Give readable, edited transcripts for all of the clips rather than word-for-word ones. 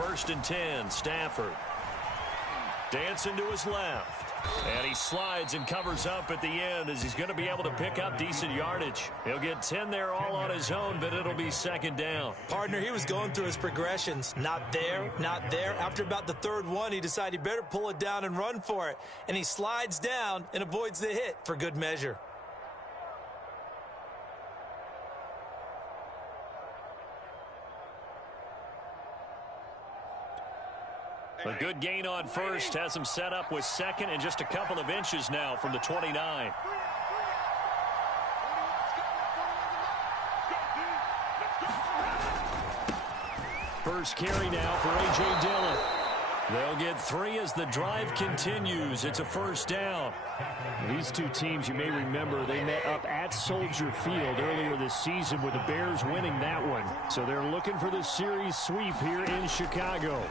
first and 10. Stafford. Dancing to his left. And he slides and covers up at the end as he's going to be able to pick up decent yardage. He'll get 10 there all on his own, but it'll be second down. Partner, he was going through his progressions. Not there, not there. After about the third one, he decided he better pull it down and run for it. And he slides down and avoids the hit for good measure. A good gain on first has him set up with second and just a couple of inches now from the 29. First carry now for A.J. Dillon. They'll get 3 as the drive continues. It's a first down. These two teams, you may remember, they met up at Soldier Field earlier this season with the Bears winning that one. So they're looking for the series sweep here in Chicago.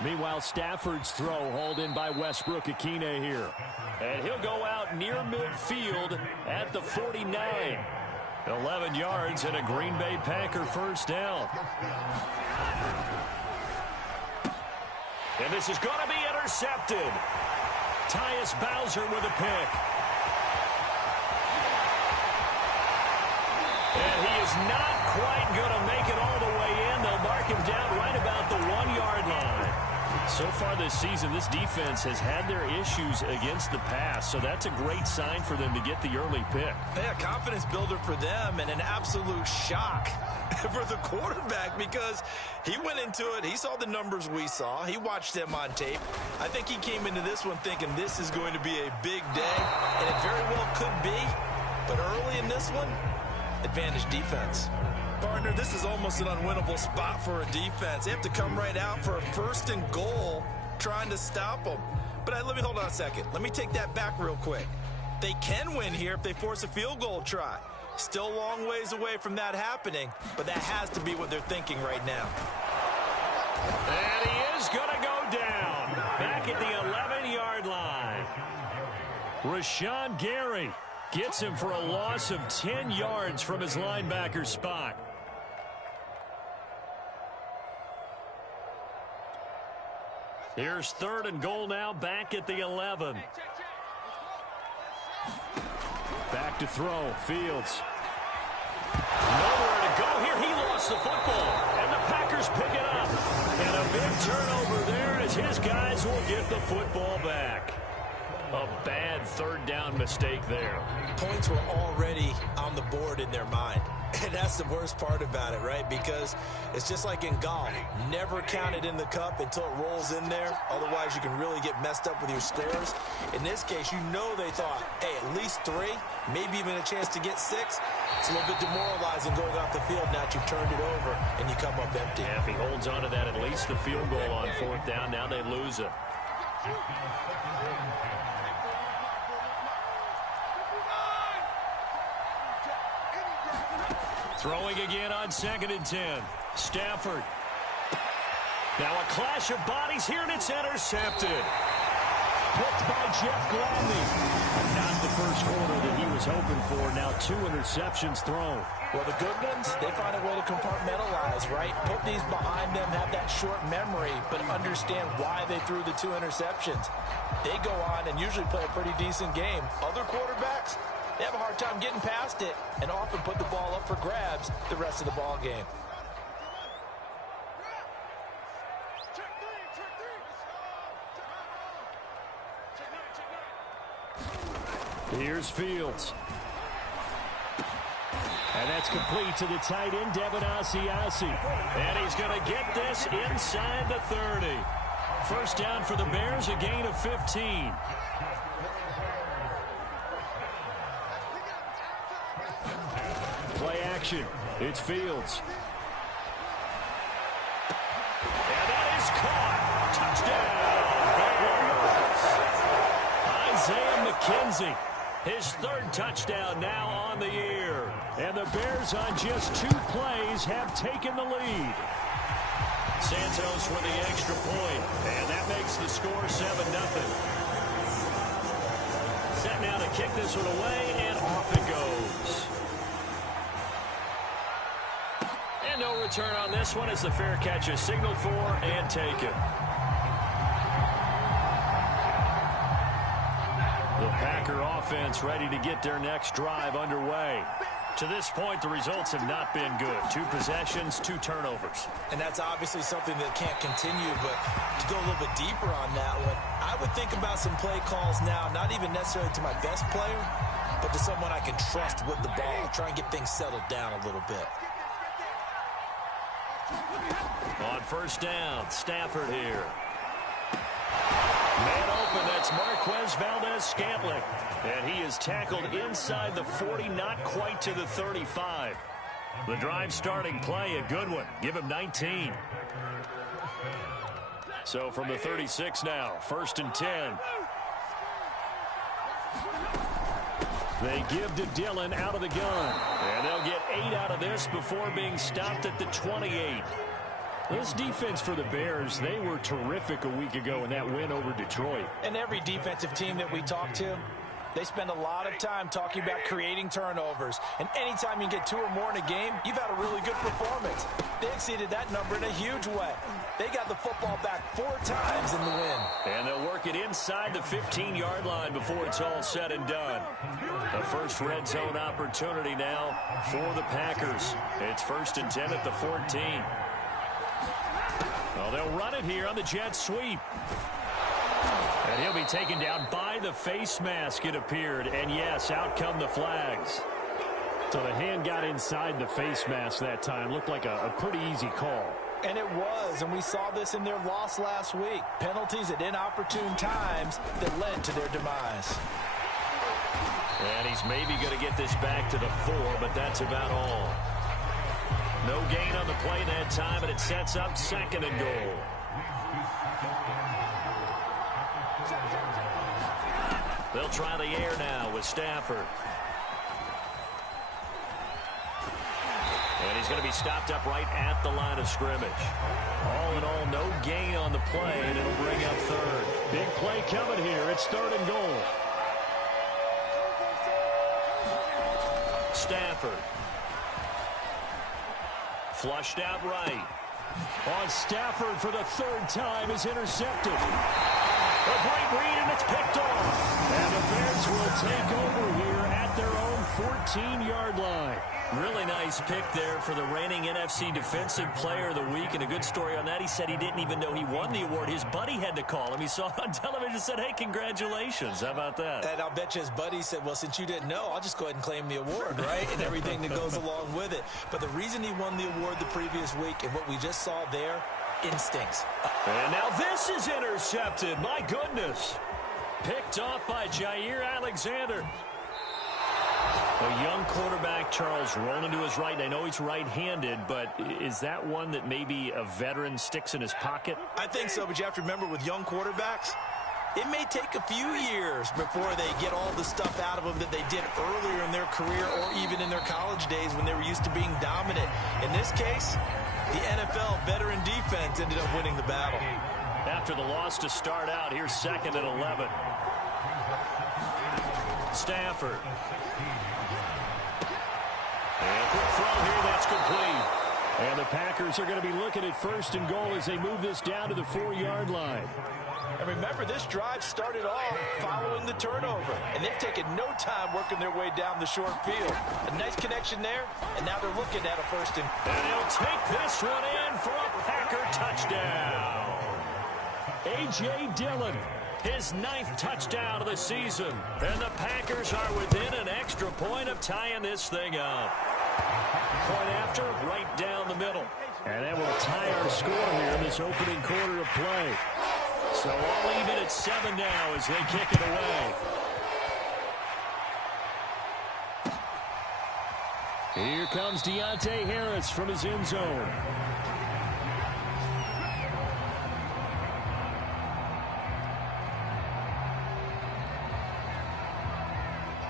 Meanwhile, Stafford's throw hauled in by Westbrook-Ikhine here. And he'll go out near midfield at the 49. 11 yards and a Green Bay Packer first down. And this is going to be intercepted. Tyus Bowser with a pick. And he is not quite going to make it all the way in. They'll mark him down right about the 1-yard line. So far this season, this defense has had their issues against the pass, so that's a great sign for them to get the early pick. Yeah, confidence builder for them and an absolute shock for the quarterback because he went into it. He saw the numbers we saw. He watched them on tape. I think he came into this one thinking this is going to be a big day, and it very well could be. But early in this one, advantage defense. Partner, this is almost an unwinnable spot for a defense. They have to come right out for a first and goal trying to stop them. But let me hold on a second. Let me take that back real quick. They can win here if they force a field goal try. Still a long ways away from that happening, but that has to be what they're thinking right now. And he is going to go down back at the 11-yard line. Rashawn Gary gets him for a loss of 10 yards from his linebacker spot. Here's third and goal now, back at the 11. Back to throw, Fields. Nowhere to go here. He lost the football, and the Packers pick it up. And a big turnover there as his guys will get the football back. A bad third down mistake there. Points were already on the board in their mind. And that's the worst part about it, right? Because it's just like in golf. Never count it in the cup until it rolls in there. Otherwise, you can really get messed up with your scores. In this case, you know they thought, hey, at least 3, maybe even a chance to get 6. It's a little bit demoralizing going off the field now that you've turned it over and you come up empty. Yeah, if he holds on to that, at least the field goal on fourth down. Now they lose it. Throwing again on second and 10. Stafford. Now a clash of bodies here, and it's intercepted. Picked by Jeff Gladney. Not the first quarter that he was hoping for. Now 2 interceptions thrown. Well, the good ones, they find a way to compartmentalize, right? Put these behind them, have that short memory, but understand why they threw the 2 interceptions. They go on and usually play a pretty decent game. Other quarterbacks, they have a hard time getting past it and often put the ball up for grabs the rest of the ball game. Here's Fields. And that's complete to the tight end, Devin Asiasi. And he's going to get this inside the 30. First down for the Bears, a gain of 15. Play action. It's Fields. And that is caught. Touchdown, Bears. Isaiah McKenzie, his 3rd touchdown now on the year. And the Bears on just 2 plays have taken the lead. Santos with the extra point, and that makes the score 7-0. Set now to kick this one away, and off it goes. And no return on this one as the fair catch is signaled for and taken. The Packer offense ready to get their next drive underway. To this point, the results have not been good. 2 possessions, 2 turnovers. And that's obviously something that can't continue, but to go a little bit deeper on that one, I would think about some play calls now, not even necessarily to my best player, but to someone I can trust with the ball. Try and get things settled down a little bit. On first down, Stafford here. Man open, that's Marquez Valdez-Scantling. And he is tackled inside the 40, not quite to the 35. The drive starting play, a good one. Give him 19. So from the 36 now, 1st and 10. They give to Dillon out of the gun. And they'll get 8 out of this before being stopped at the 28. This defense for the Bears, they were terrific a week ago in that win over Detroit. And every defensive team that we talk to, they spend a lot of time talking about creating turnovers. And anytime you get 2 or more in a game, you've had a really good performance. They exceeded that number in a huge way. They got the football back 4 times in the win. And they'll work it inside the 15-yard line before it's all said and done. The first red zone opportunity now for the Packers. It's 1st and 10 at the 14. Well, they'll run it here on the jet sweep. And he'll be taken down by the face mask, it appeared. And, yes, out come the flags. So the hand got inside the face mask that time. Looked like a pretty easy call. And it was, and we saw this in their loss last week. Penalties at inopportune times that led to their demise. And he's maybe going to get this back to the 4, but that's about all. No gain on the play that time, and it sets up 2nd and goal. They'll try the air now with Stafford. And he's going to be stopped up right at the line of scrimmage. All in all, no gain on the play, and it'll bring up 3rd. Big play coming here. It's 3rd and goal. Stafford. Flushed out right. On Stafford for the 3rd time is intercepted. A great read, and it's picked off. And the Bears will take over here at their own 14-yard line. Really nice pick there for the reigning NFC Defensive Player of the Week. And a good story on that, he said he didn't even know he won the award. His buddy had to call him. He saw it on television and said, hey, congratulations. How about that? And I'll bet you his buddy said, well, since you didn't know, I'll just go ahead and claim the award, right? And everything that goes along with it. But the reason he won the award the previous week and what we just saw there, instincts. And now this is intercepted. My goodness. Picked off by Jair Alexander. A young quarterback, Charles, rolling to his right. I know he's right-handed, but is that one that maybe a veteran sticks in his pocket? I think so, but you have to remember with young quarterbacks, it may take a few years before they get all the stuff out of them that they did earlier in their career or even in their college days when they were used to being dominant. In this case, the NFL veteran defense ended up winning the battle. After the loss to start out, here's 2nd and 11. Stafford. And quick throw here, that's complete. And the Packers are going to be looking at 1st and goal as they move this down to the 4-yard line. And remember, this drive started off following the turnover. And they've taken no time working their way down the short field. A nice connection there, and now they're looking at a 1st and... And he'll take this one in for a Packer touchdown. A.J. Dillon, his 9th touchdown of the season. And the Packers are within an extra point of tying this thing up. Point after, right down the middle. And that will tie our score here in this opening quarter of play. So all even at 7 now as they kick it away. Here comes Deontay Harris from his end zone.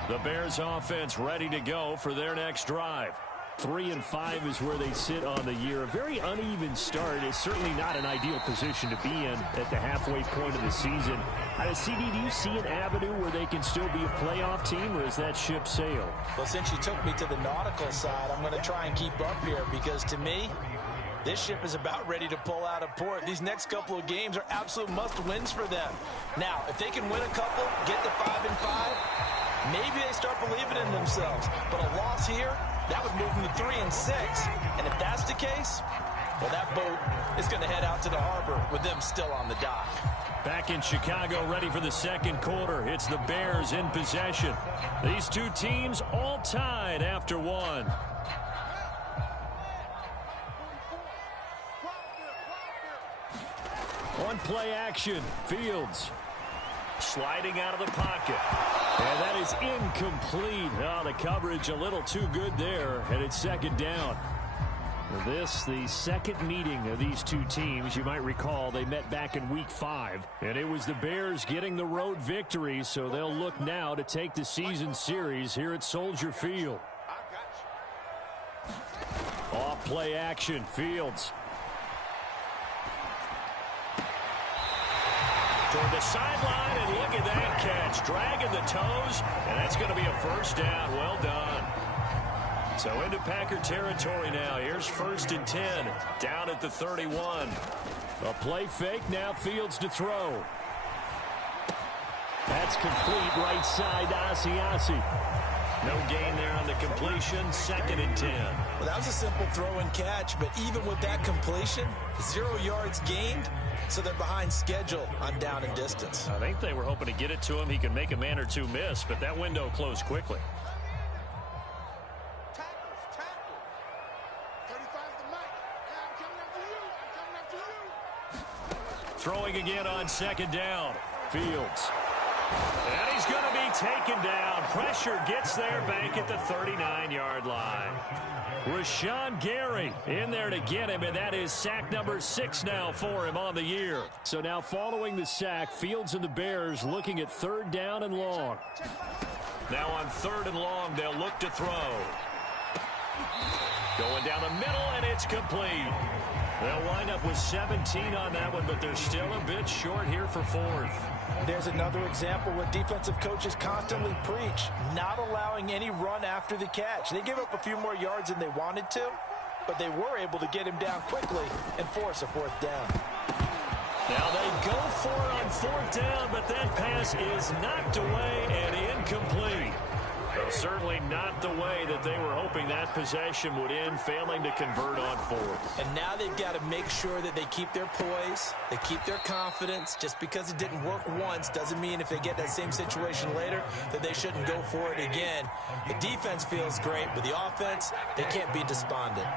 The Bears offense ready to go for their next drive. 3-5 is where they sit on the year. A very uneven start. It's certainly not an ideal position to be in at the halfway point of the season. CD, do you see an avenue where they can still be a playoff team, or is that ship sailed? Well, since you took me to the nautical side, I'm going to try and keep up here because, to me, this ship is about ready to pull out of port. These next couple of games are absolute must-wins for them. Now, if they can win a couple, get to 5-5, maybe they start believing in themselves. But a loss here, that would move them to 3-6. And if that's the case, well, that boat is going to head out to the harbor with them still on the dock. Back in Chicago, ready for the second quarter. It's the Bears in possession. These two teams all tied after one. On play action, Fields sliding out of the pocket. And that is incomplete. Oh, the coverage a little too good there, and it's second down. This, the second meeting of these two teams. You might recall they met back in Week 5, and it was the Bears getting the road victory, so they'll look now to take the season series here at Soldier Field. Off play action, Fields. Toward the sideline, and look at that catch. Dragging the toes, and that's going to be a first down. Well done. So into Packer territory now. Here's 1st and 10, down at the 31. A play fake, now Fields to throw. That's complete, right side, Asiasi. No gain there on the completion, 2nd and 10. Well, that was a simple throw and catch, but even with that completion, 0 yards gained, so they're behind schedule on down and distance. I think they were hoping to get it to him. He could make a man or two miss, but that window closed quickly. Throwing again on 2nd down. Fields. And he's going to be taken down. Pressure gets there back at the 39-yard line. Rashawn Gary in there to get him, and that is sack number 6 now for him on the year. So now following the sack, Fields and the Bears looking at 3rd down and long. Now on 3rd and long, they'll look to throw. Going down the middle, and it's complete. They'll wind up with 17 on that one, but they're still a bit short here for 4th. There's another example what defensive coaches constantly preach, not allowing any run after the catch. They gave up a few more yards than they wanted to, but they were able to get him down quickly and force a 4th down. Now they go for it on 4th down, but that pass is knocked away and incomplete. Well, certainly not the way that they were hoping that possession would end, failing to convert on 4th. And now they've got to make sure that they keep their poise, they keep their confidence. Just because it didn't work once doesn't mean if they get that same situation later that they shouldn't go for it again. The defense feels great, but the offense, they can't be despondent.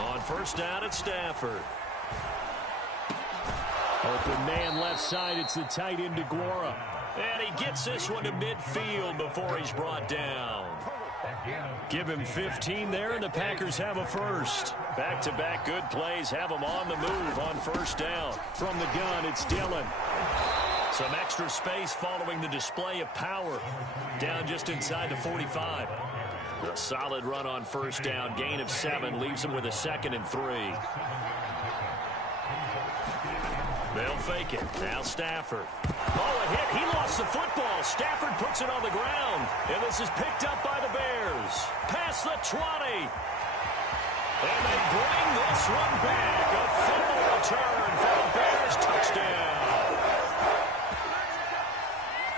On 1st down at Stafford. Open man left side, it's the tight end DeGuara. And he gets this one to midfield before he's brought down. Give him 15 there, and the Packers have a first. Back-to-back good plays have them on the move on 1st down. From the gun, it's Dillon. Some extra space following the display of power. Down just inside the 45. A solid run on 1st down. Gain of 7 leaves them with a 2nd and 3. They'll fake it. Now Stafford. Oh, a hit. He lost the football. Stafford puts it on the ground. And this is picked up by the Bears. Past the 20. And they bring this one back. A fumble return for the Bears. Touchdown.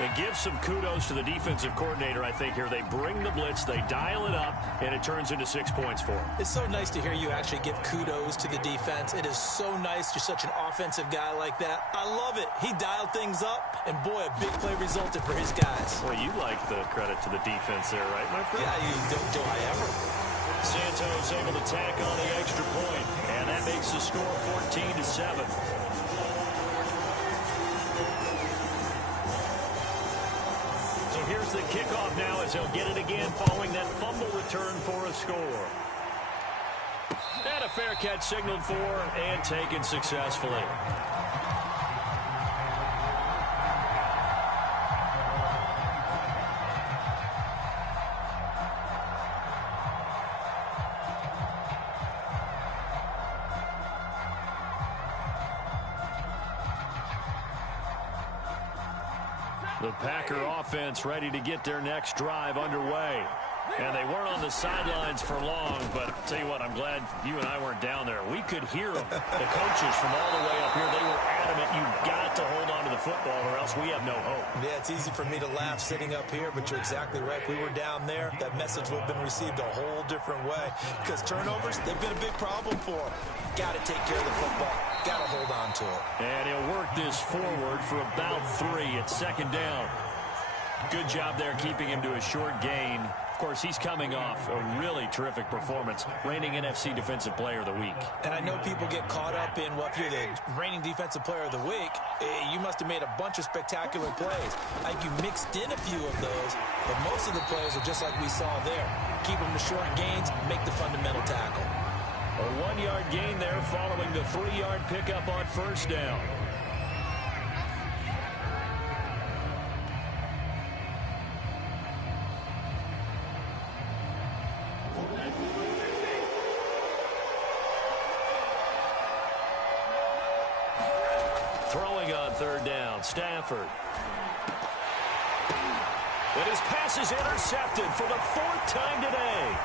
And give some kudos to the defensive coordinator, I think, here. They bring the blitz, they dial it up, and it turns into 6 points for them. It's so nice to hear you actually give kudos to the defense. It is so nice you're such an offensive guy like that. I love it. He dialed things up, and boy, a big play resulted for his guys. Well, you like the credit to the defense there, right, my friend? Yeah, do I ever? Santos able to tack on the extra point, and that makes the score 14-7. Here's the kickoff now as they'll get it again following that fumble return for a score. And a fair catch signaled for and taken successfully. The Packer offense ready to get their next drive underway. And they weren't on the sidelines for long, but I'll tell you what, I'm glad you and I weren't down there. We could hear them. The coaches from all the way up here, they were adamant, you've got to hold on to the football or else we have no hope. Yeah, it's easy for me to laugh sitting up here, but you're exactly right. If we were down there, that message would have been received a whole different way. Because turnovers, they've been a big problem for them. Got to take care of the football. Got to hold on to it. And he'll work this forward for about 3. It's second down. Good job there keeping him to a short gain. Of course, he's coming off a really terrific performance, reigning NFC Defensive Player of the Week. And I know people get caught up in, well, if you're the reigning Defensive Player of the Week, you must have made a bunch of spectacular plays. Like you mixed in a few of those, but most of the plays are just like we saw there. Keep them to short gains, make the fundamental tackle. A 1-yard gain there following the 3-yard pickup on first down. Throwing on third down, Stafford. And his pass is intercepted for the 4th time today.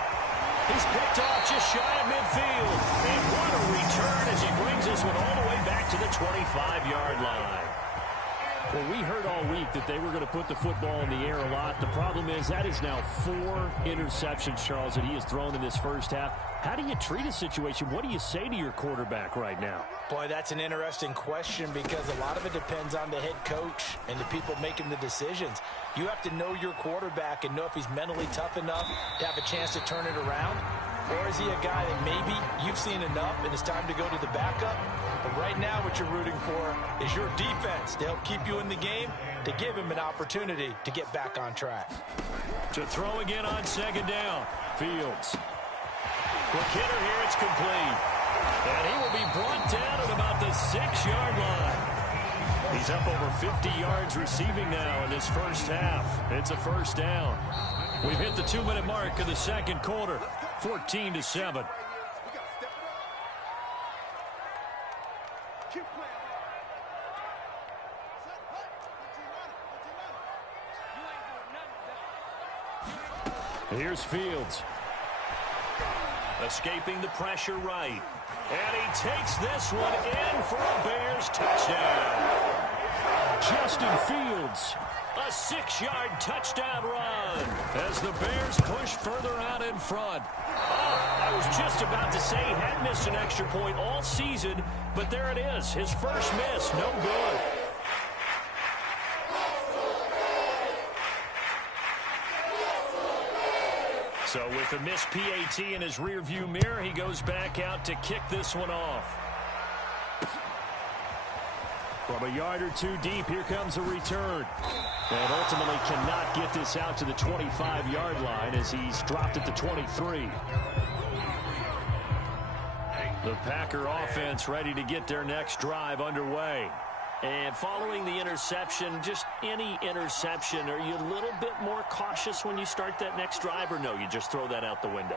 He's picked off just shy of midfield. And what a return as he brings this one all the way back to the 25-yard line. Well, we heard all week that they were going to put the football in the air a lot. The problem is that is now 4 interceptions, Charles, that he has thrown in this first half. How do you treat a situation? What do you say to your quarterback right now? Boy, that's an interesting question because a lot of it depends on the head coach and the people making the decisions. You have to know your quarterback and know if he's mentally tough enough to have a chance to turn it around. Or is he a guy that maybe you've seen enough and it's time to go to the backup? But right now what you're rooting for is your defense to help keep you in the game, to give him an opportunity to get back on track. To throw again on second down. Fields. Quick hitter here, it's complete. And he will be brought down at about the 6-yard line. He's up over 50 yards receiving now in this first half. It's a first down. We've hit the 2-minute mark of the second quarter. 14-7. Here's Fields. Escaping the pressure right. And he takes this one in for a Bears touchdown. Justin Fields, a 6-yard touchdown run as the Bears push further out in front. Oh, I was just about to say he had missed an extra point all season, but there it is. His first miss, no good. So with a missed PAT in his rearview mirror, he goes back out to kick this one off. From a yard or 2 deep, here comes a return. And ultimately cannot get this out to the 25-yard line as he's dropped at the 23. The Packer offense ready to get their next drive underway. And following the interception, just any interception, are you a little bit more cautious when you start that next drive, or no, you just throw that out the window?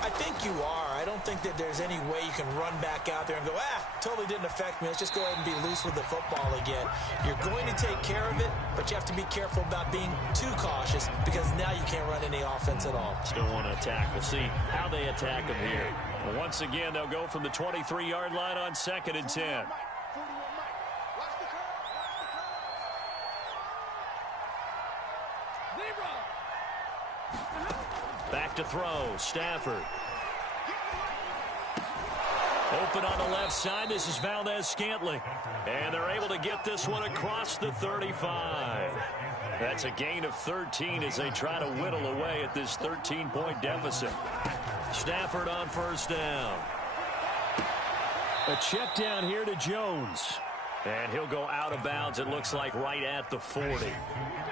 I think you are. I don't think that there's any way you can run back out there and go, totally didn't affect me. Let's just go ahead and be loose with the football again. You're going to take care of it, but you have to be careful about being too cautious because now you can't run any offense at all. Still want to attack. We'll see how they attack him here. Once again, they'll go from the 23-yard line on 2nd and 10. Back to throw, Stafford. Open on the left side, this is Valdez-Scantling. And they're able to get this one across the 35. That's a gain of 13 as they try to whittle away at this 13-point deficit. Stafford on first down. A check down here to Jones. And he'll go out of bounds, it looks like, right at the 40.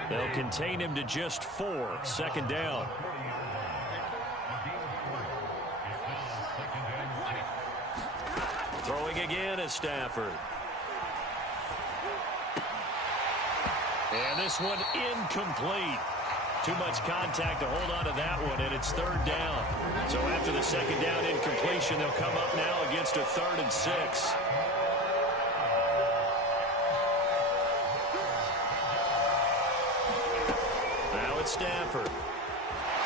They'll contain him to just 4. Second down. Throwing again is Stafford. And this one incomplete. Too much contact to hold on to that one, and it's third down. So after the second down incompletion, they'll come up now against a 3rd and 6. Stafford.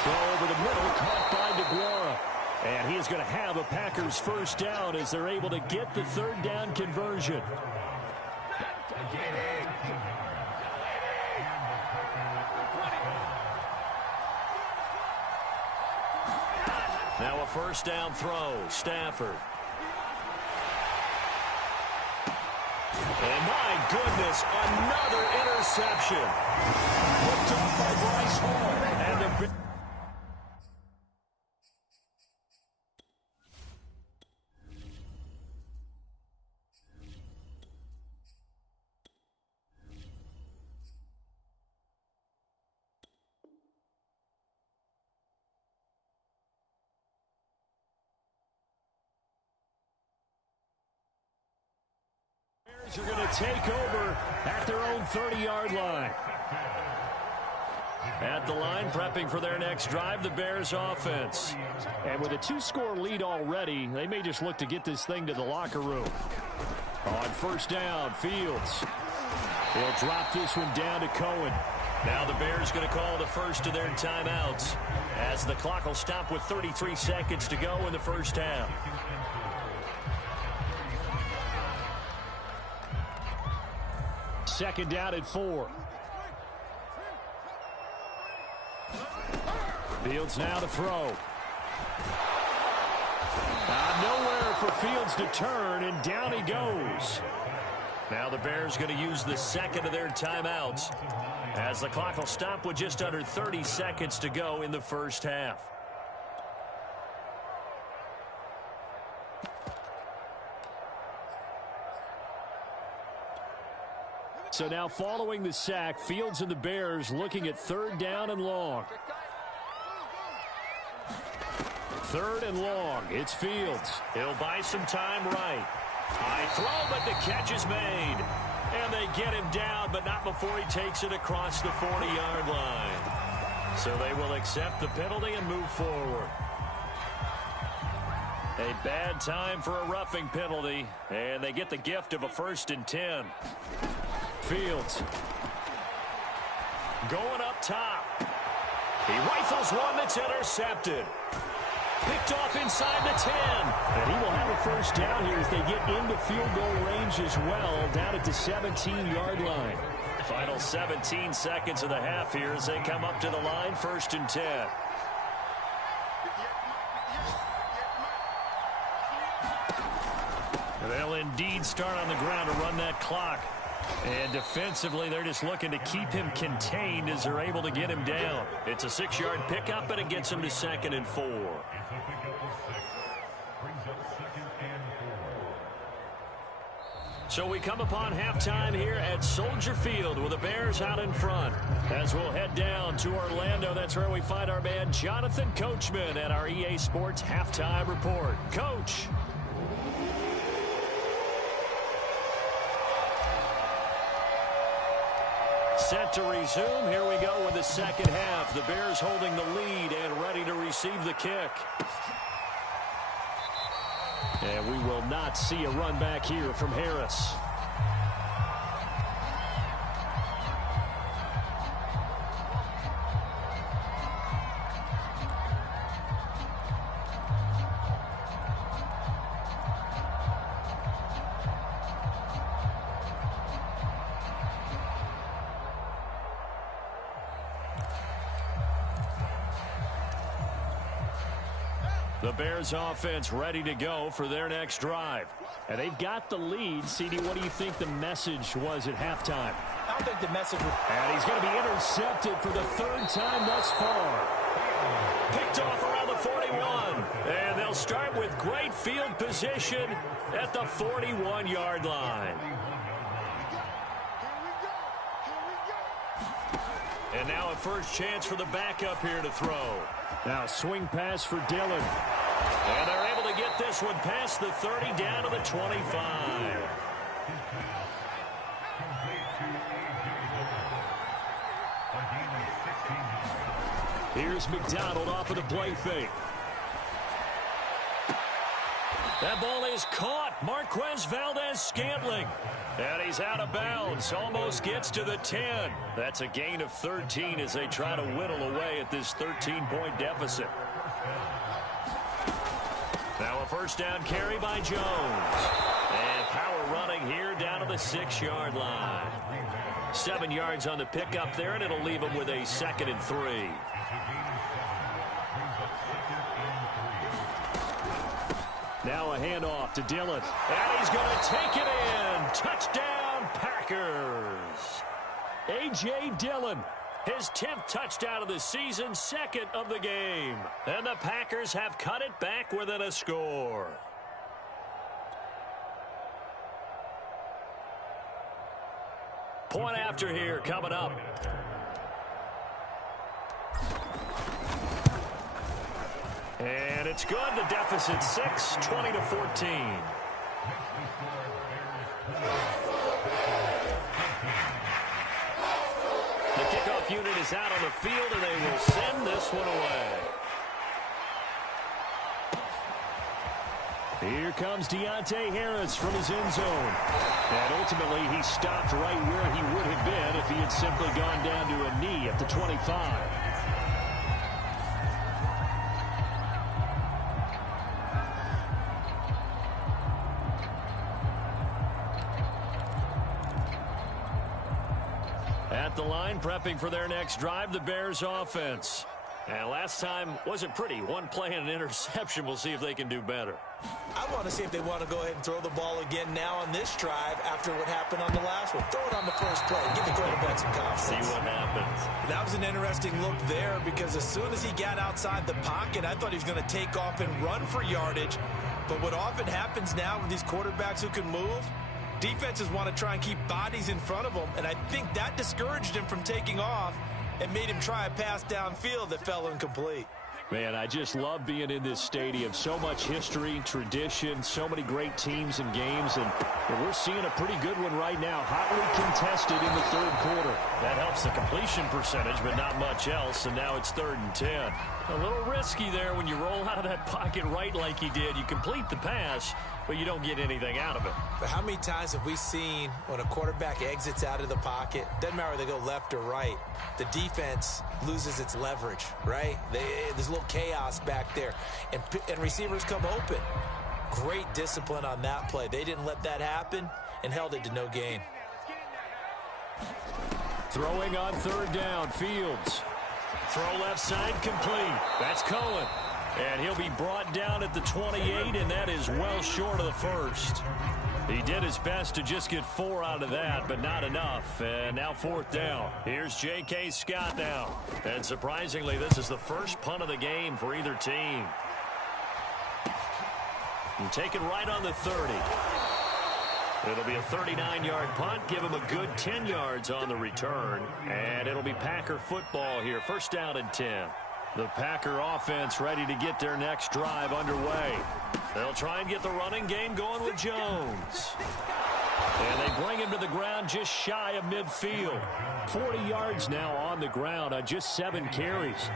Throw over the middle, caught by DeGuara. And he is going to have a Packers first down as they're able to get the third down conversion. Now a first down throw, Stafford. And my goodness, another interception. Picked off by Bryce Hall. And the Bears are going to take over at their own 30-yard line. At the line, prepping for their next drive, the Bears offense. And with a 2-score lead already, they may just look to get this thing to the locker room. On first down, Fields. He'll drop this one down to Cohen. Now the Bears going to call the first of their timeouts as the clock will stop with 33 seconds to go in the first half. Second down at 4. Fields now to throw. Nowhere for Fields to turn, and down he goes. Now the Bears going to use the second of their timeouts as the clock will stop with just under 30 seconds to go in the first half. So now following the sack, Fields and the Bears looking at third down and long. Third and long. It's Fields. He'll buy some time right. High throw, but the catch is made. And they get him down, but not before he takes it across the 40-yard line. So they will accept the penalty and move forward. A bad time for a roughing penalty, and they get the gift of a 1st and 10. Fields going up top. He rifles one that's intercepted. Picked off inside the 10. And he will have a first down here as they get into field goal range as well, down at the 17-yard line. Final 17 seconds of the half here as they come up to the line, 1st and 10. They'll indeed start on the ground to run that clock. And defensively, they're just looking to keep him contained as they're able to get him down. It's a 6-yard pickup, and it gets him to 2nd and 4. So we come upon halftime here at Soldier Field with the Bears out in front. As we'll head down to Orlando, that's where we find our man Jonathan Coachman at our EA Sports Halftime Report. Coach. Set to resume. Here we go with the second half. The Bears holding the lead and ready to receive the kick. And we will not see a run back here from Harris. The Bears offense ready to go for their next drive. And they've got the lead. CD, what do you think the message was at halftime? I don't think the message was... And he's going to be intercepted for the 3rd time thus far. Picked off around the 41. And they'll start with great field position at the 41-yard line. And now a first chance for the backup here to throw. Now a swing pass for Dillon. And they're able to get this one past the 30 down to the 25. Here's McDonald off of the play fake. That ball is caught. Marquez Valdez-Scantling. And he's out of bounds. Almost gets to the 10. That's a gain of 13 as they try to whittle away at this 13-point deficit. Now a first down carry by Jones. And power running here down to the 6-yard line. 7 yards on the pickup there, and it'll leave him with a 2nd and 3. Now a handoff to Dillon. And he's going to take it in. Touchdown, Packers. A.J. Dillon, his 10th touchdown of the season, 2nd of the game. And the Packers have cut it back within a score. Point after here coming up. And it's good. The deficit 6, 20-14. The kickoff unit is out on the field, and they will send this one away. Here comes Deontay Harris from his end zone. And ultimately, he stopped right where he would have been if he had simply gone down to a knee at the 25. At the line, prepping for their next drive, the Bears offense. And last time wasn't pretty. One play and an interception. We'll see if they can do better. I want to see if they want to go ahead and throw the ball again now on this drive after what happened on the last one. Throw it on the first play. Give the quarterback some confidence. See what happens. That was an interesting look there because as soon as he got outside the pocket, I thought he was going to take off and run for yardage. But what often happens now with these quarterbacks who can move, defenses want to try and keep bodies in front of them, and I think that discouraged him from taking off and made him try a pass downfield that fell incomplete. Man, I just love being in this stadium. So much history, tradition, so many great teams and games, and we're seeing a pretty good one right now. Hotly contested in the third quarter. That helps the completion percentage, but not much else, and now it's 3rd and 10. A little risky there when you roll out of that pocket right like he did. You complete the pass, but you don't get anything out of it. But how many times have we seen when a quarterback exits out of the pocket, doesn't matter whether they go left or right, the defense loses its leverage, right? There's a little chaos back there, and receivers come open. Great discipline on that play. They didn't let that happen and held it to no gain. Throwing on 3rd down, Fields. Throw left side complete. That's Cohen. And he'll be brought down at the 28, and that is well short of the first. He did his best to just get 4 out of that, but not enough. And now 4th down. Here's J.K. Scott now. And surprisingly, this is the first punt of the game for either team. And taken right on the 30. It'll be a 39-yard punt. Give him a good 10 yards on the return. And it'll be Packer football here. 1st down and 10. The Packer offense ready to get their next drive underway. They'll try and get the running game going with Jones. And they bring him to the ground just shy of midfield. 40 yards now on the ground on just 7 carries.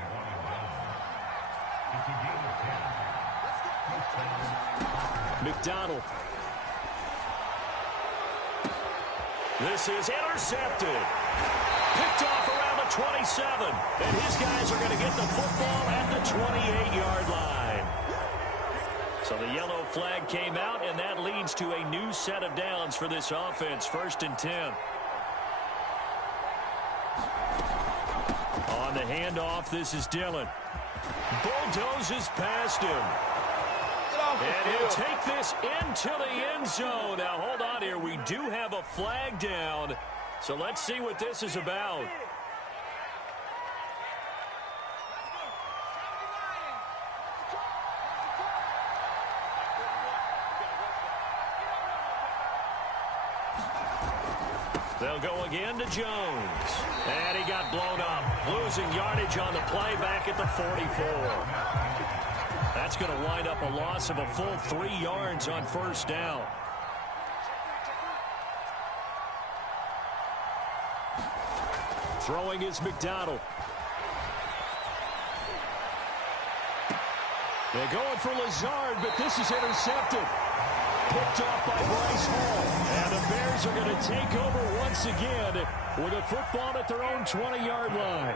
McDonald. This is intercepted. Picked off around the 27. And his guys are going to get the football at the 28-yard line. So the yellow flag came out, and that leads to a new set of downs for this offense. 1st and 10. On the handoff, this is Dillon. Bulldozes past him. And he'll take this into the end zone. Now, hold on here. We do have a flag down. So let's see what this is about. They'll go again to Jones. And he got blown up. Losing yardage on the play back at the 44. That's going to wind up a loss of a full 3 yards on 1st down. Throwing is McDonald. They're going for Lazard, but this is intercepted. Picked off by Bryce Hall. And the Bears are going to take over once again with a football at their own 20-yard line.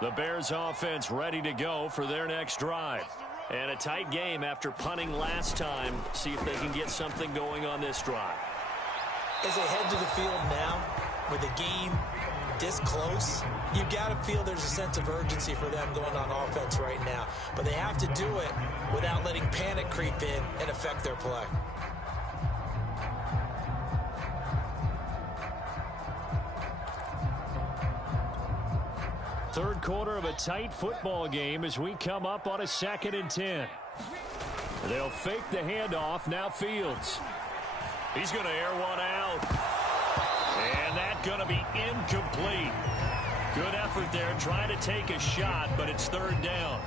The Bears offense ready to go for their next drive. And a tight game after punting last time. See if they can get something going on this drive. As they head to the field now, with the game this close, you've got to feel there's a sense of urgency for them going on offense right now. But they have to do it without letting panic creep in and affect their play. Third quarter of a tight football game as we come up on a 2nd and 10. They'll fake the handoff. Now Fields. He's going to air one out. And that's going to be incomplete. Good effort there trying to take a shot, but it's 3rd down.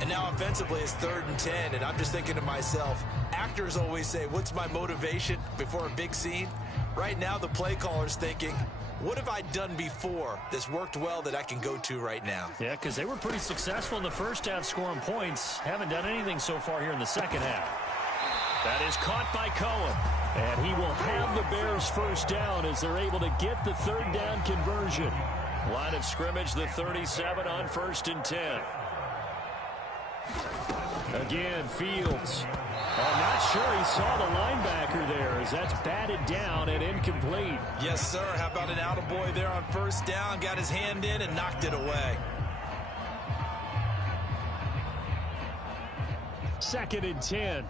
And now offensively it's 3rd and 10, and I'm just thinking to myself, actors always say, what's my motivation before a big scene? Right now the play caller's thinking, what have I done before that's worked well that I can go to right now? Yeah, because they were pretty successful in the first half scoring points. Haven't done anything so far here in the second half. That is caught by Cohen. And he will have the Bears first down as they're able to get the 3rd down conversion. Line of scrimmage, the 37 on 1st and 10. Again, Fields. I'm not sure he saw the linebacker there as that's batted down and incomplete. Yes, sir. How about an attaboy there on 1st down? Got his hand in and knocked it away. 2nd and 10.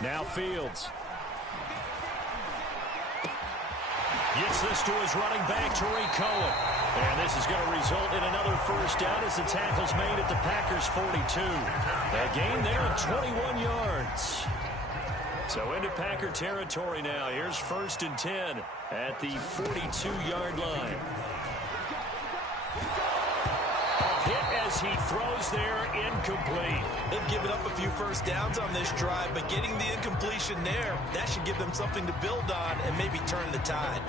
Now Fields. Gets this to his running back, Tariq Cohen. And this is going to result in another first down as the tackle's made at the Packers' 42. A gain there of 21 yards. So into Packer territory now. Here's 1st and 10 at the 42-yard line. A hit as he throws there, incomplete. They've given up a few first downs on this drive, but getting the incompletion there, that should give them something to build on and maybe turn the tide.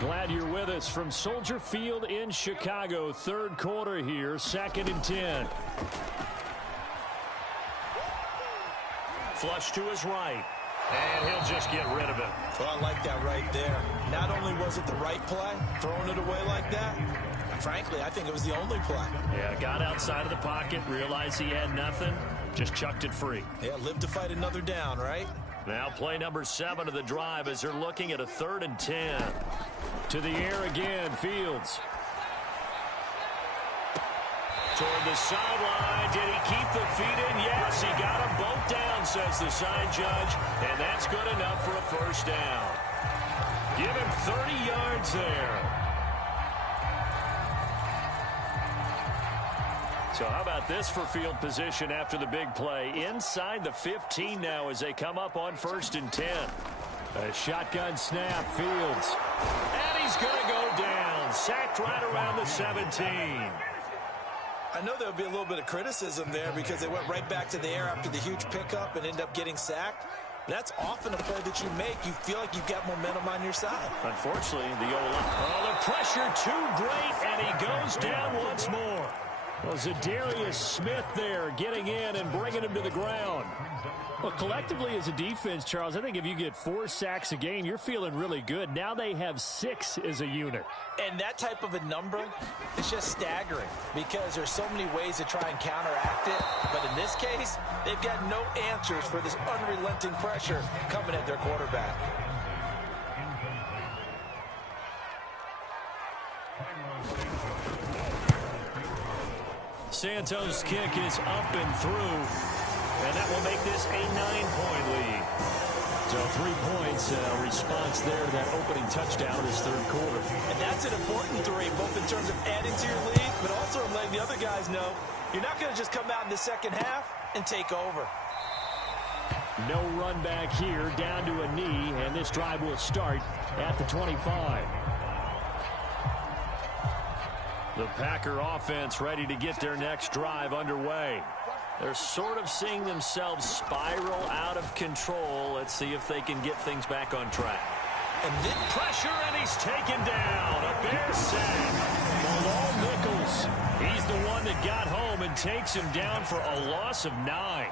Glad you're with us from Soldier Field in Chicago. 3rd quarter here, 2nd and 10. Flush to his right. And he'll just get rid of it. Well, I like that right there. Not only was it the right play, throwing it away like that, frankly, I think it was the only play. Yeah, got outside of the pocket, realized he had nothing, just chucked it free. Yeah, live to fight another down, right? Now play number 7 of the drive as they're looking at a 3rd and 10. To the air again, Fields. Toward the sideline. Did he keep the feet in? Yes, he got them both down, says the side judge. And that's good enough for a first down. Give him 30 yards there. So how about this for field position after the big play? Inside the 15 now as they come up on 1st and 10. A shotgun snap, Fields. And he's going to go down. Sacked right around the 17. I know there'll be a little bit of criticism there because they went right back to the air after the huge pickup and ended up getting sacked. That's often a play that you make. You feel like you've got momentum on your side. Unfortunately, the O-line. Oh, the pressure too great, and he goes down once more. Well, Zadarius Smith there getting in and bringing him to the ground. Well, collectively as a defense, Charles, I think if you get 4 sacks a game, you're feeling really good. Now they have 6 as a unit. And that type of a number is just staggering because there's so many ways to try and counteract it. But in this case, they've got no answers for this unrelenting pressure coming at their quarterback. Santos' kick is up and through, and that will make this a 9-point lead. So 3 points, response there to that opening touchdown this 3rd quarter. And that's an important 3, both in terms of adding to your lead, but also letting the other guys know you're not going to just come out in the second half and take over. No run back here, down to a knee, and this drive will start at the 25. The The Packer offense ready to get their next drive underway. They're sort of seeing themselves spiral out of control. Let's see if they can get things back on track. And then pressure, and he's taken down. A Bear sack. Malone Nichols. He's the one that got home and takes him down for a loss of 9.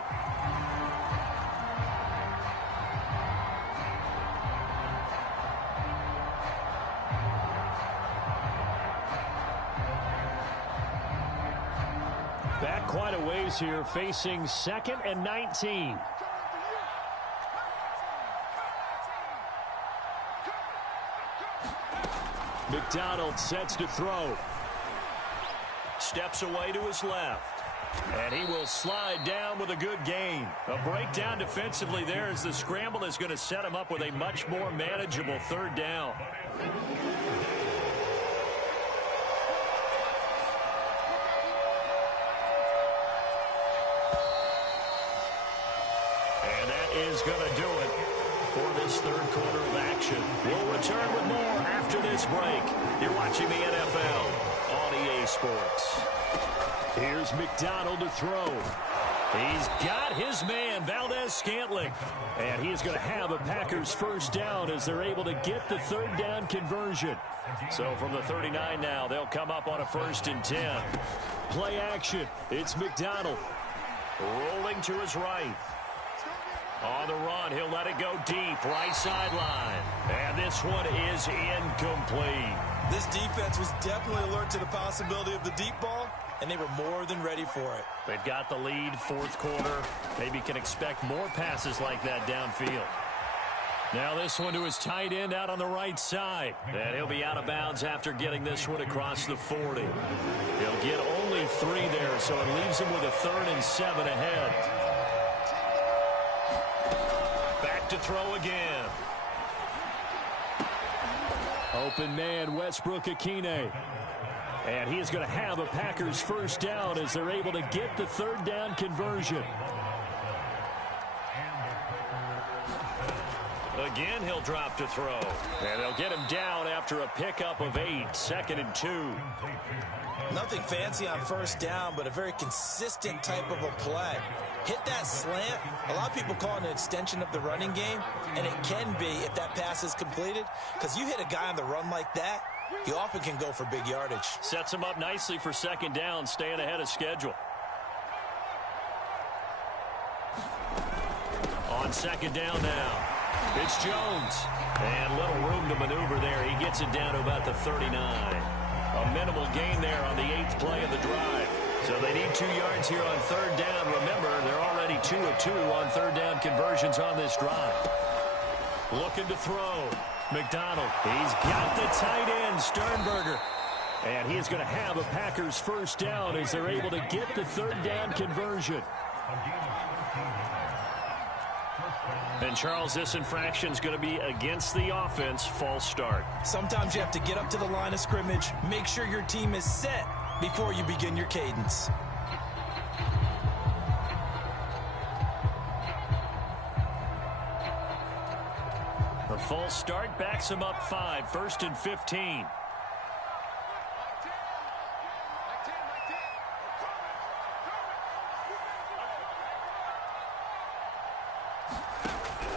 Back quite a ways here, facing 2nd and 19. McDonald sets to throw. Steps away to his left. And he will slide down with a good gain. A breakdown defensively there as the scramble is going to set him up with a much more manageable 3rd down. And that is going to do it for this 3rd quarter of action. We'll return with more after this break. You're watching the NFL on EA Sports. Here's McDonald to throw. He's got his man, Valdez-Scantling. And he's going to have a Packers 1st down as they're able to get the 3rd down conversion. So from the 39 now, they'll come up on a 1st and 10. Play action. It's McDonald. Rolling to his right. On the run, he'll let it go deep, right sideline. And this one is incomplete. This defense was definitely alert to the possibility of the deep ball, and they were more than ready for it. They've got the lead, 4th quarter. Maybe can expect more passes like that downfield. Now this one to his tight end out on the right side. And he'll be out of bounds after getting this one across the 40. He'll get only 3 there, so it leaves him with a 3rd and 7 ahead. To throw again. Open man, Westbrook-Ikhine. And he is going to have a Packers 1st down as they're able to get the 3rd down conversion. Again, he'll drop to throw. And they'll get him down after a pickup of 8, 2nd and 2. Nothing fancy on 1st down, but a very consistent type of a play. Hit that slant. A lot of people call it an extension of the running game, and it can be if that pass is completed, because you hit a guy on the run like that, he often can go for big yardage. Sets him up nicely for 2nd down, staying ahead of schedule. On 2nd down now, it's Jones. And little room to maneuver there. He gets it down to about the 39. A minimal gain there on the 8th play of the drive. So they need 2 yards here on 3rd down. Remember, they're already 2 of 2 on 3rd down conversions on this drive. Looking to throw. McDonald. He's got the tight end, Sternberger. And he is going to have a Packers 1st down as they're able to get the 3rd down conversion. And, Charles, this infraction is going to be against the offense. False start. Sometimes you have to get up to the line of scrimmage, make sure your team is set before you begin your cadence. The false start backs him up 5, 1st and 15.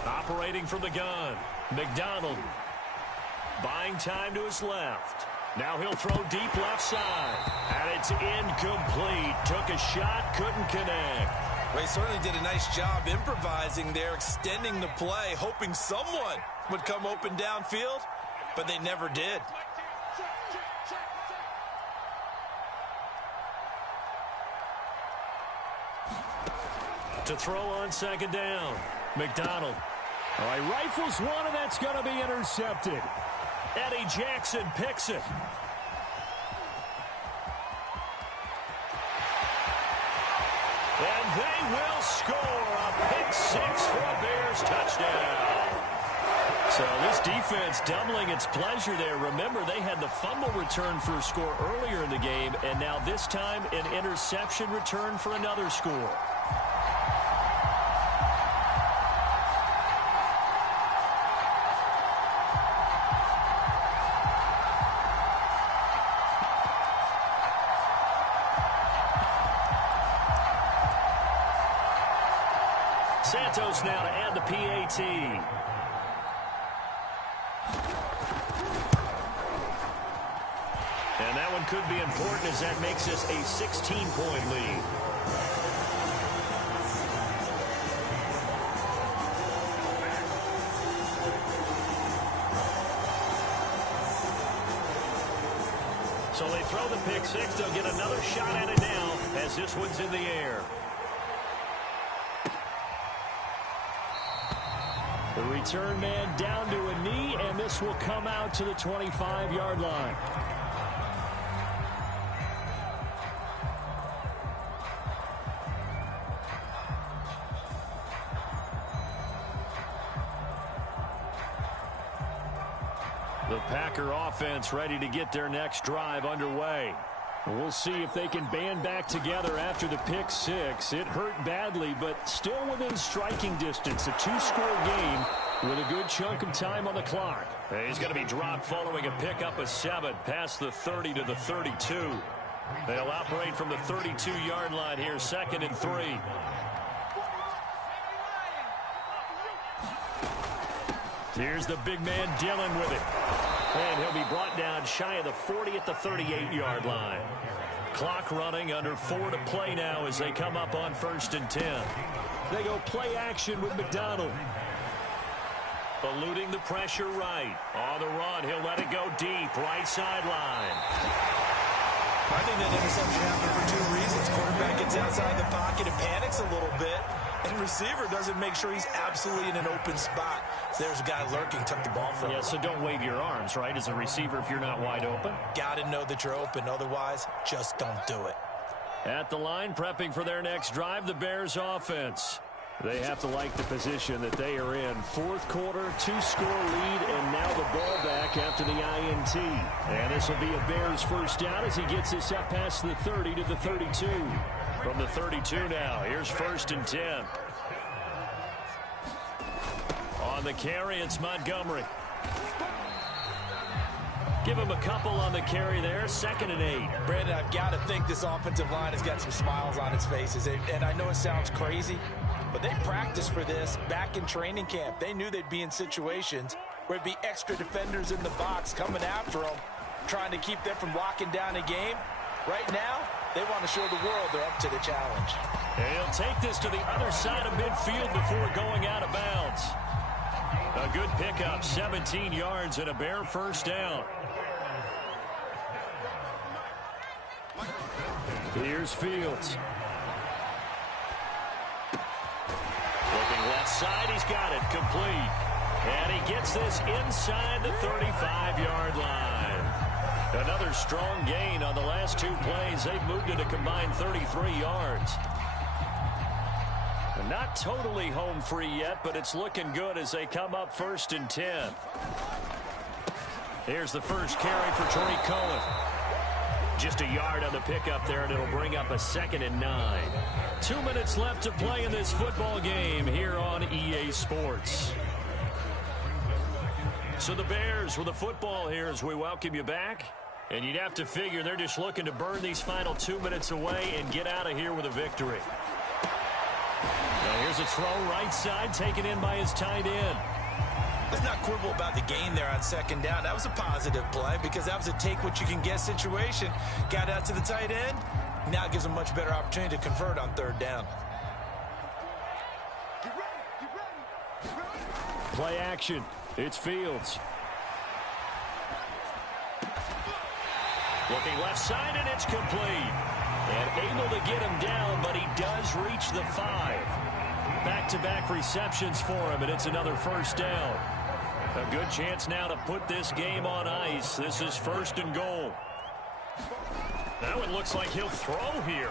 Operating from the gun, McDonald. Buying time to his left. Now he'll throw deep left side. And it's incomplete. Took a shot, couldn't connect. Well, he certainly did a nice job improvising there, extending the play, hoping someone would come open downfield, but they never did. To throw on 2nd down, McDonald. All right, rifles one, and that's going to be intercepted. Eddie Jackson picks it. And they will score a pick 6 for a Bears touchdown. So this defense doubling its pleasure there. Remember, they had the fumble return for a score earlier in the game, and now this time an interception return for another score. Santos now to add the PAT. And that one could be important as that makes us a 16-point lead. So they throw the pick six. They'll get another shot at it now as this one's in the air. The return man down to a knee, and this will come out to the 25-yard line. The Packer offense ready to get their next drive underway. We'll see if they can band back together after the pick six. It hurt badly, but still within striking distance. A two-score game with a good chunk of time on the clock. He's going to be dropped following a pickup of 7 past the 30 to the 32. They'll operate from the 32-yard line here, 2nd and 3. Here's the big man Dillon with it. And he'll be brought down shy of the 40 at the 38-yard line. Clock running, under 4 to play now as they come up on 1st and 10. They go play action with McDonald. Eluding the pressure right. On the run, he'll let it go deep, right sideline. I think that interception happened for 2 reasons. Quarterback gets outside the pocket and panics a little bit. And receiver doesn't make sure he's absolutely in an open spot. So there's a guy lurking, took the ball from him. Yeah, so don't wave your arms, right, as a receiver if you're not wide open. Got to know that you're open. Otherwise, just don't do it. At the line, prepping for their next drive, the Bears offense. They have to like the position that they are in. 4th quarter, 2-score lead, and now the ball back after the INT. And this will be a Bears first down as he gets this up past the 30 to the 32. From the 32 now, here's 1st and 10. On the carry, it's Montgomery. Give him a couple on the carry there, 2nd and 8. Brandon, I've got to think this offensive line has got some smiles on its faces. And I know it sounds crazy, but they practiced for this back in training camp. They knew they'd be in situations where it'd be extra defenders in the box coming after them, trying to keep them from locking down a game. Right now, they want to show the world they're up to the challenge. And he'll take this to the other side of midfield before going out of bounds. A good pickup, 17 yards and a Bear first down. Here's Fields. Looking left side, he's got it, complete. And he gets this inside the 35-yard line. Another strong gain on the last 2 plays. They've moved it a combined 33 yards. Not totally home free yet, but it's looking good as they come up 1st and 10. Here's the first carry for Tariq Cohen. Just a yard on the pickup there, and it'll bring up a 2nd and 9. 2 minutes left to play in this football game here on EA Sports. So the Bears with the football here as we welcome you back. And you'd have to figure they're just looking to burn these final 2 minutes away and get out of here with a victory. Now here's a throw right side taken in by his tight end. Let's not quibble about the gain there on 2nd down. That was a positive play because that was a take-what-you-can-get situation. Got out to the tight end. Now it gives a much better opportunity to convert on 3rd down. Play action. It's Fields. Looking left side, and it's complete. And able to get him down, but he does reach the 5. Back-to-back receptions for him, and it's another first down. A good chance now to put this game on ice. This is 1st and goal. Now it looks like he'll throw here.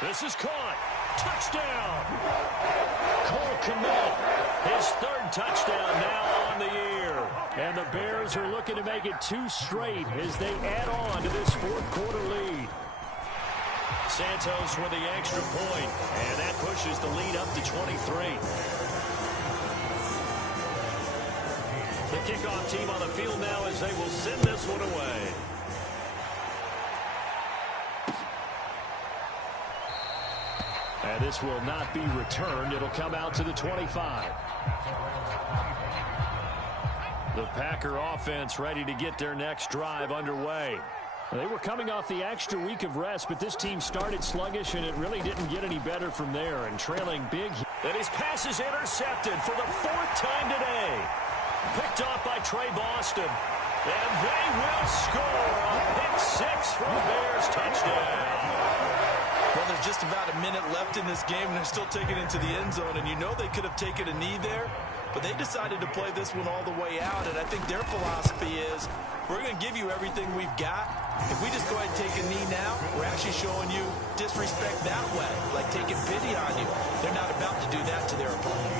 This is caught. Touchdown. Cole Kmet, his 3rd touchdown now on the year. And the Bears are looking to make it 2 straight as they add on to this 4th quarter lead. Santos with the extra point, and that pushes the lead up to 23. The kickoff team on the field now as they will send this one away. And this will not be returned. It'll come out to the 25. The Packer offense ready to get their next drive underway. They were coming off the extra week of rest, but this team started sluggish, and it really didn't get any better from there. And trailing big. And his pass is intercepted for the 4th time today. Picked off by Trey Boston. And they will score a pick 6 for a Bears touchdown. Well, there's just about a minute left in this game, and they're still taking it into the end zone. And you know they could have taken a knee there, but they decided to play this one all the way out. And I think their philosophy is, we're going to give you everything we've got. If we just go ahead and take a knee now, we're actually showing you disrespect that way, like taking pity on you. They're not about to do that to their opponent.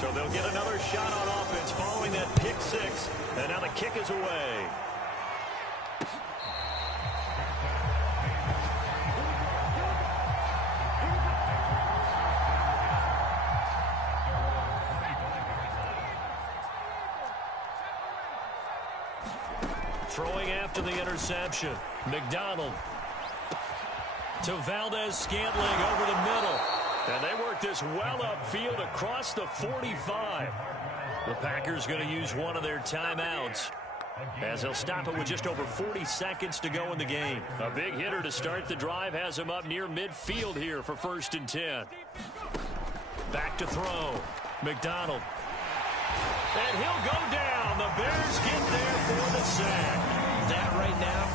So they'll get another shot on offense following that pick 6. And now the kick is away. Throwing after the interception. McDonald to Valdez-Scantling over the middle. And they work this well upfield across the 45. The Packers going to use one of their timeouts, as they'll stop it with just over 40 seconds to go in the game. A big hitter to start the drive has him up near midfield here for 1st and 10. Back to throw. McDonald. And he'll go down. The Bears get there for the sack. That right now,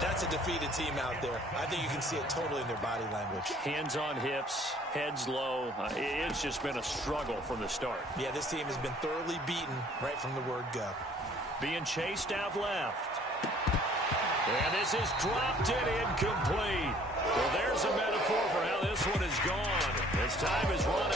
that's a defeated team out there. I think you can see it totally in their body language. Hands on hips, heads low. It's just been a struggle from the start. Yeah, this team has been thoroughly beaten right from the word go. Being chased out left. And this is dropped and incomplete. Well, there's a metaphor for how this one is gone. As time is run